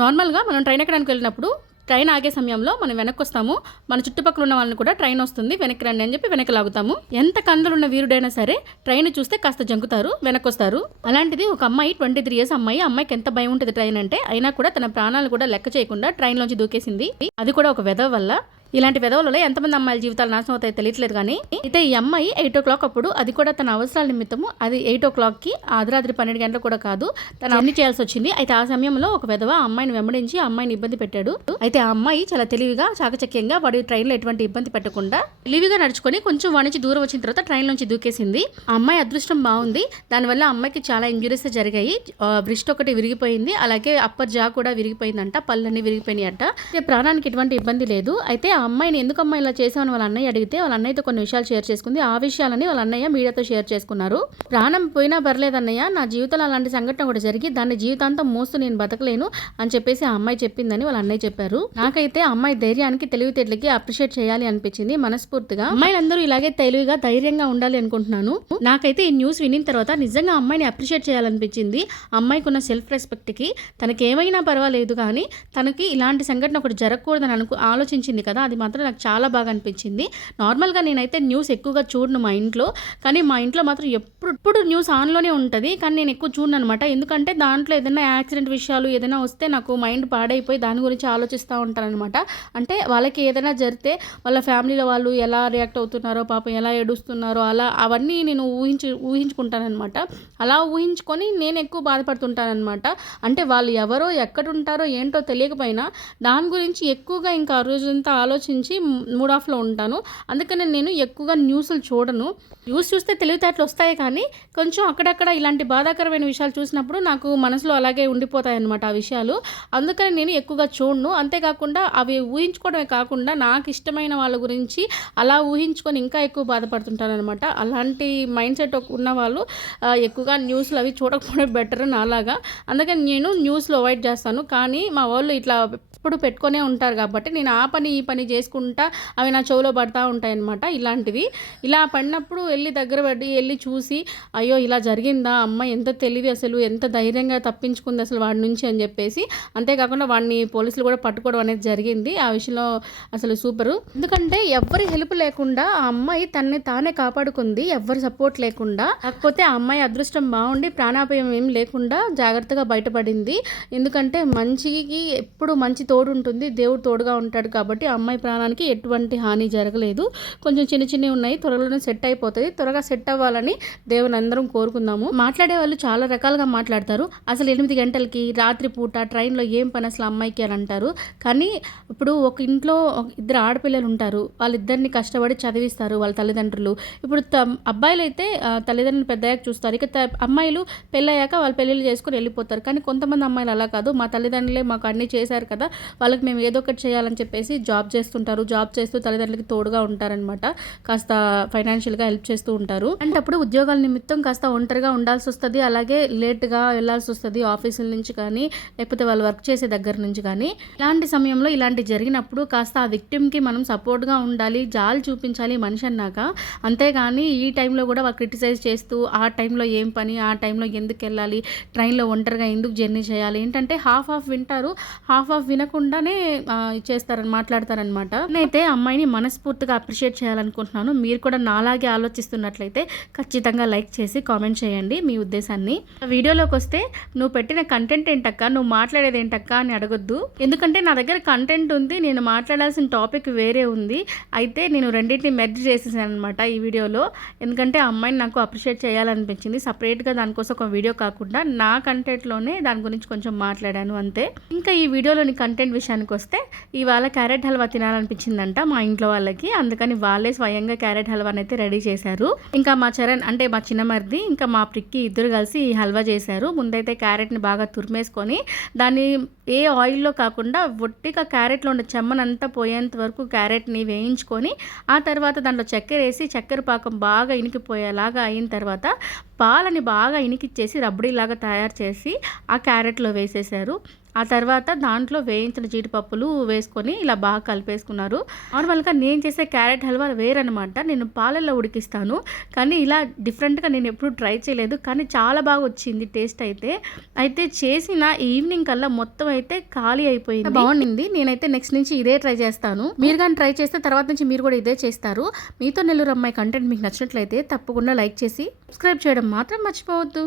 నార్మల్గా మనం ట్రైన్ ఎక్కడానికి వెళ్ళినప్పుడు ట్రైన్ ఆగే సమయంలో మనం వెనక్కి వస్తాము. మన చుట్టుపక్కల ఉన్న వాళ్ళని కూడా ట్రైన్ వస్తుంది వెనక్కి రండి అని చెప్పి వెనక్కి లాగుతాము. ఎంత కందలున్న వీరుడైనా సరే ట్రైన్ చూస్తే కాస్త జంకుతారు, వెనక్కి వస్తారు. అలాంటిది ఒక అమ్మాయి 23 years అమ్మాయికి ఎంత భయం ఉంటుంది ట్రైన్ అంటే, అయినా కూడా తన ప్రాణాలు కూడా లెక్క చేయకుండా ట్రైన్లోంచి దూకేసింది. అది కూడా ఒక వెధవ వల్ల. ఇలాంటి వెధవలలో ఎంతమంది అమ్మాయిల జీవితాలు నాశనం అవుతాయో తెలియట్లేదు. కానీ అయితే ఈ అమ్మాయి 8 o'clock అప్పుడు, అది కూడా తన అవసరాల నిమిత్తము, అది 8 o'clockకి అర్ధరాత్రి 12 గంటలకు కూడా కాదు, తను అన్ని చేయాల్సి వచ్చింది. అయితే ఆ సమయంలో ఒక వెధవ ఆ అమ్మాయిని వెంబడించి ఆ అమ్మాయిని ఇబ్బంది పెట్టాడు. అయితే ఆ అమ్మాయి చాలా తెలివిగా చాకచక్యంగా వాడి ట్రైన్లో ఎటువంటి ఇబ్బంది పెట్టకుండా తెలివిగా నడుచుకొని కొంచెం వాడి నుంచి దూరం వచ్చిన తర్వాత ట్రైన్ నుంచి దూకేసింది. ఆ అమ్మాయి అదృష్టం బాగుంది. దానివల్ల ఆ అమ్మాయికి చాలా ఇంజురీస్ జరిగాయి. బ్రిస్ట్ ఒకటి విరిగిపోయింది, అలాగే అప్పర్ జా కూడా విరిగిపోయిందంట, పళ్ళన్నీ విరిగిపోయినాయి అంట. ప్రాణానికి ఎటువంటి ఇబ్బంది లేదు. అయితే ఆ అమ్మాయిని ఎందుకు అమ్మాయి ఇలా చేసామని వాళ్ళ అన్నయ్య అడిగితే వాళ్ళ అన్నయ్యతో కొన్ని విషయాలు షేర్ చేసుకుంది. ఆ విషయాలని వాళ్ళ అన్నయ్య మీడియాతో షేర్ చేసుకున్నారు. ప్రాణం పోయినా పర్లేదన్నయ్య, నా జీవితంలో అలాంటి సంఘటన కూడా జరిగి దాన్ని జీవితాంతం మోస్తూ నేను బతకలేను అని చెప్పేసి ఆ అమ్మాయి చెప్పిందని వాళ్ళ అన్నయ్య చెప్పారు. నాకైతే ఆ అమ్మాయి ధైర్యానికి, తెలివితేటలకి అప్రిషియేట్ చేయాలి అనిపించింది మనస్ఫూర్తిగా. అమ్మాయిలందరూ ఇలాగే తెలివిగా ధైర్యంగా ఉండాలి అనుకుంటున్నాను. నాకైతే ఈ న్యూస్ వినిన తర్వాత నిజంగా అమ్మాయిని అప్రిషియేట్ చేయాలనిపించింది. అమ్మాయికి ఉన్న సెల్ఫ్ రెస్పెక్ట్కి. తనకి ఏమైనా పర్వాలేదు కానీ తనకి ఇలాంటి సంఘటన ఒకటి జరగకూడదని ఆలోచించింది కదా, అది మాత్రం నాకు చాలా బాగా అనిపించింది. నార్మల్గా నేనైతే న్యూస్ ఎక్కువగా చూడను మా ఇంట్లో, కానీ మా ఇంట్లో మాత్రం ఎప్పుడు న్యూస్ ఆన్లోనే ఉంటుంది. కానీ నేను ఎక్కువ చూడను అనమాట. ఎందుకంటే దాంట్లో ఏదైనా యాక్సిడెంట్ విషయాలు ఏదైనా వస్తే నాకు మైండ్ పాడైపోయి దాని గురించి ఆలోచిస్తూ ఉంటాను అనమాట. అంటే వాళ్ళకి ఏదైనా జరిగితే వాళ్ళ ఫ్యామిలీలో వాళ్ళు ఎలా రియాక్ట్ అవుతున్నారో, పాపం ఎలా ఏడుస్తున్నారో, అలా అవన్నీ నేను ఊహించుకుంటానమాట. అలా ఊహించుకొని నేను ఎక్కువ బాధపడుతుంటానమాట. అంటే వాళ్ళు ఎవరో ఎక్కడుంటారో ఏంటో తెలియకపోయినా దాని గురించి ఎక్కువగా ఇంకా ఆ రోజంతా ఆలోచించి మూడ్ ఆఫ్లో ఉంటాను. అందుకని నేను ఎక్కువగా న్యూస్లు చూడను. న్యూస్ చూస్తే తెలివితేటలు వస్తాయి, కానీ కొంచెం అక్కడక్కడ ఇలాంటి బాధాకరమైన విషయాలు చూసినప్పుడు నాకు మనసులో అలాగే ఉండిపోతాయి అన్నమాట ఆ విషయాలు. అందుకని నేను ఎక్కువగా చూడను. అంతేకాకుండా అవి ఊహించుకోవడమే కాకుండా నాకు ఇష్టమైన వాళ్ళ గురించి అలా ఊహించుకొని ఇంకా ఎక్కువ బాధపడుతుంటాను అనమాట. అలాంటి మైండ్ సెట్ ఉన్న వాళ్ళు ఎక్కువగా న్యూస్లు అవి చూడకపోవడం బెటర్ నాలాగా. అందుకని నేను న్యూస్లో అవాయిడ్ చేస్తాను. కానీ మా వాళ్ళు ఇట్లా ఎప్పుడు పెట్టుకొనే ఉంటారు కాబట్టి నేను ఆ పని ఈ పని చేసుకుంటా అవి నా చెవిలో పడతా ఉంటాయి అన్నమాట. ఇలాంటివి ఇలా పడినప్పుడు దగ్గర పడి వెళ్ళి చూసి, అయ్యో ఇలా జరిగిందా, అమ్మాయి ఎంత తెలివి, అసలు ఎంత ధైర్యంగా తప్పించుకుంది అసలు వాడి నుంచి అని చెప్పేసి. అంతేకాకుండా వాడిని పోలీసులు కూడా పట్టుకోవడం అనేది జరిగింది. ఆ విషయంలో అసలు సూపరు. ఎందుకంటే ఎవరి హెల్ప్ లేకుండా ఆ అమ్మాయి తనని తానే కాపాడుకుంది, ఎవరి సపోర్ట్ లేకుండా. కాకపోతే ఆ అమ్మాయి అదృష్టం బాగుండి ప్రాణాపాయం ఏం లేకుండా జాగ్రత్తగా బయటపడింది. ఎందుకంటే మంచికి ఎప్పుడు మంచి తోడు ఉంటుంది, దేవుడు తోడుగా ఉంటాడు కాబట్టి ఆ అమ్మాయి ప్రాణానికి ఎటువంటి హాని జరగలేదు. కొంచెం చిన్నవి ఉన్నాయి, త్వరలోనే సెట్ అయిపోతుంది. త్వరగా సెట్ అవ్వాలని దేవుని అందరం కోరుకుందాము. మాట్లాడే వాళ్ళు చాలా రకాలుగా మాట్లాడతారు. అసలు 8 గంటలకి రాత్రి పూట ట్రైన్లో ఏం పని అసలు అమ్మాయికి అని అంటారు. కానీ ఇప్పుడు ఒక ఇంట్లో 2 ఆడపిల్లలు ఉంటారు, వాళ్ళిద్దరిని కష్టపడి చదివిస్తారు వాళ్ళ తల్లిదండ్రులు. ఇప్పుడు అబ్బాయిలు అయితే తల్లిదండ్రులు పెద్దయ్యాక చూస్తారు, ఇక అమ్మాయిలు పెళ్ళయ్యాక వాళ్ళు పెళ్ళిళ్ళు చేసుకుని వెళ్ళిపోతారు. కానీ కొంతమంది అమ్మాయిలు అలా కాదు, మా తల్లిదండ్రులే మాకు అన్నీ చేశారు కదా, వాళ్ళకి మేము ఏదో ఒకటి చేయాలని చెప్పేసి జాబ్ చేస్తుంటారు. జాబ్ చేస్తూ తల్లిదండ్రులకి తోడుగా ఉంటారనమాట. కాస్త ఫైనాన్షియల్గా హెల్ప్ చేస్తూ ఉంటారు. అంటే అప్పుడు ఉద్యోగాల నిమిత్తం కాస్త ఒంటరిగా ఉండాల్సి వస్తుంది, అలాగే లేట్గా వెళ్ళాల్సి వస్తుంది ఆఫీసుల నుంచి కానీ, లేకపోతే వాళ్ళు వర్క్ చేసే దగ్గర నుంచి కానీ. ఇలాంటి సమయంలో ఇలాంటి జరిగినప్పుడు కాస్త ఆ విక్టిమ్కి మనం సపోర్ట్గా ఉండాలి, జాలి చూపించాలి మనిషి అన్నాక. అంతేగాని ఈ టైంలో కూడా వాళ్ళు క్రిటిసైజ్ చేస్తూ ఆ టైంలో ఏం పని, ఆ టైంలో ఎందుకు వెళ్ళాలి, ట్రైన్లో ఒంటరిగా ఎందుకు జర్నీ చేయాలి, ఏంటంటే హాఫ్ వింటారు, హాఫ్ వినకుండానే మాట్లాడతారనమాట. నేనైతే అమ్మాయిని మనస్ఫూర్తిగా అప్రిషియేట్ చేయాలనుకుంటున్నాను. మీరు కూడా నాలాగే ఆలోచిస్తున్నట్లయితే ఖచ్చితంగా లైక్ చేసి కామెంట్ చేయండి మీ ఉద్దేశాన్ని. వీడియోలోకి వస్తే, నువ్వు పెట్టిన కంటెంట్ ఏంటక్క, నువ్వు మాట్లాడేది ఏంటక్క అని అడగొద్దు. ఎందుకంటే నా దగ్గర కంటెంట్ ఉంది, నేను మాట్లాడాల్సిన టాపిక్ వేరే ఉంది. అయితే నేను రెండింటిని మెర్జ్ చేసేసాను అనమాట ఈ వీడియోలో. ఎందుకంటే ఆ అమ్మాయిని నాకు అప్రిషియేట్ చేయాలనిపించింది. సపరేట్గా దానికోసం ఒక వీడియో కాకుండా నా కంటెంట్లోనే దాని గురించి కొంచెం మాట్లాడాను అంతే. ఇంకా ఈ వీడియోలోని కంటెంట్ విషయానికి వస్తే, ఇవాళ క్యారెట్ హల్వా తినాలనిపించిందంట మా ఇంట్లో వాళ్ళకి. అందుకని వాళ్ళే స్వయంగా క్యారెట్ హల్వాని అయితే రెడీ చేశారు. ఇంకా మా చరణ్ అంటే మా చిన్నమరిది ఇంకా మా ప్రిక్కి ఇద్దరు కలిసి ఈ హల్వా చేశారు. ముందైతే క్యారెట్ని బాగా తురిమేసుకొని దాన్ని ఏ ఆయిల్లో కాకుండా ఒట్టిగా క్యారెట్లో ఉండే చెమ్మనంతా పోయేంత వరకు క్యారెట్ని వేయించుకొని ఆ తర్వాత దాంట్లో చక్కెర వేసి చక్కెర పాకం బాగా ఇనికిపోయేలాగా అయిన తర్వాత పాలని బాగా ఇనికిచ్చేసి రబ్బడీలాగా తయారు చేసి ఆ క్యారెట్లో వేసేసారు. ఆ తర్వాత దాంట్లో వేయించిన జీడిపప్పులు వేసుకొని ఇలా బాగా కలిపేసుకున్నారు. నార్మల్గా నేను చేసే క్యారెట్ హల్వా వేరనమాట. నేను పాలల్లో ఉడికిస్తాను, కానీ ఇలా డిఫరెంట్గా నేను ఎప్పుడు ట్రై చేయలేదు. కానీ చాలా బాగా వచ్చింది టేస్ట్ అయితే చేసిన ఈవినింగ్ కల్లా మొత్తం అయితే ఖాళీ అయిపోయింది. బాగుండింది. నేనైతే నెక్స్ట్ నుంచి ఇదే ట్రై చేస్తాను. మీరు కానీ ట్రై చేస్తే తర్వాత నుంచి మీరు కూడా ఇదే చేస్తారు. మీతో నెల్లూరు అమ్మాయి కంటెంట్ మీకు నచ్చినట్లయితే తప్పకుండా లైక్ చేసి సబ్స్క్రైబ్ చేయడం మాత్రం మర్చిపోవద్దు.